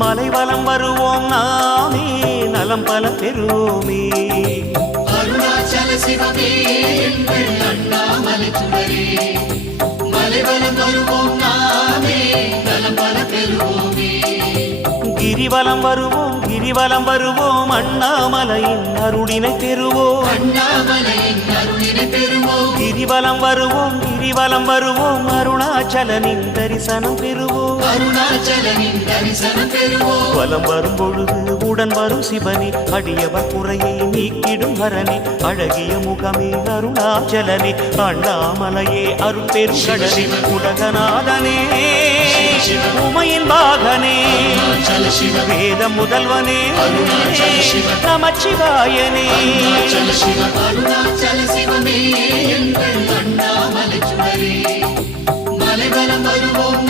மலைவலம் வருவோம் நாமே நலம் பல பெறுவோமே. அருணாச்சல சிவமே எங்கள் அண்ணாமலை சுடரே, மலைவலம் வருவோம் நாமே நலம் பல பெறுவோமே. கிரிவலம் வருவோம் கிரிவலம் வருவோம் அண்ணாமலையின் அருளினை பெறுவோம். அண்ணாமலையின் அருளினை பெறுவோம். கிரிவலம் வருவோம் கிரிவலம் வருவோம் அருணாச்சலனின் தரிசனம் பெறுவோம். அருணாச்சலனின் தரிசனம் பெறுவோம். வலம் வரும் பொழுது உடன் வரும் சிவனே, அடியவர் குறையை நீக்கிடும் ஹரனே, அழகிய முகமே அருணாச்சலனே, அண்ணாமலையே அருள் பெரும் கடலே, உலகநாதனே உமையின் பாகனே, வேத முதல்வனே நமச்சிவாயனே. அருணாச்சல சிவமே எங்கள் அண்ணாமலை சுடரே, மலைவலம் வருவோம்